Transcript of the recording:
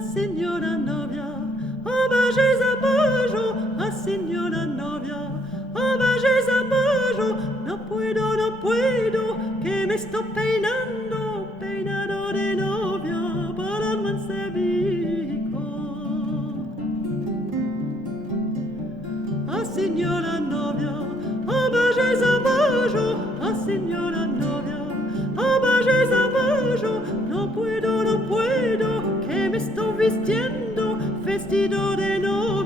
señora novia, oh vayas a pollo, señora novia, oh vayas a pollo, no puedo, no puedo, que me estoy peinando, peinado de novia para el Mancebico. Señora novia, oh vayas a pollo, señora novia, oh vayas a pollo, no puedo, no puedo, que me estoy vistiendo vestido de novia.